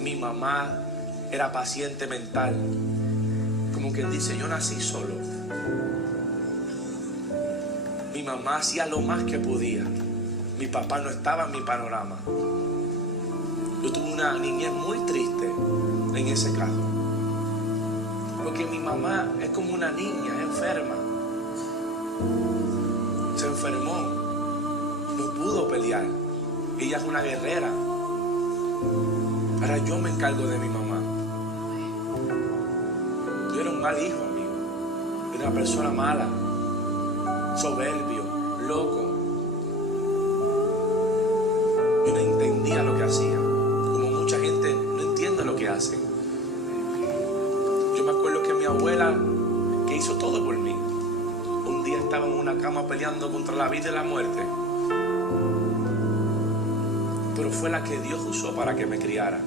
Mi mamá era paciente mental. Como quien dice, yo nací solo. Mi mamá hacía lo más que podía. Mi papá no estaba en mi panorama. Yo tuve una niñez muy triste en ese caso. Porque mi mamá es como una niña enferma. Se enfermó. No pudo pelear. Ella es una guerrera. Ahora yo me encargo de mi mamá. Yo era un mal hijo, amigo. Era una persona mala, soberbio, loco. Yo no entendía lo que hacía, como mucha gente no entiende lo que hacen. Yo me acuerdo que mi abuela, que hizo todo por mí, un día estaba en una cama peleando contra la vida y la muerte, pero fue la que Dios usó para que me criara.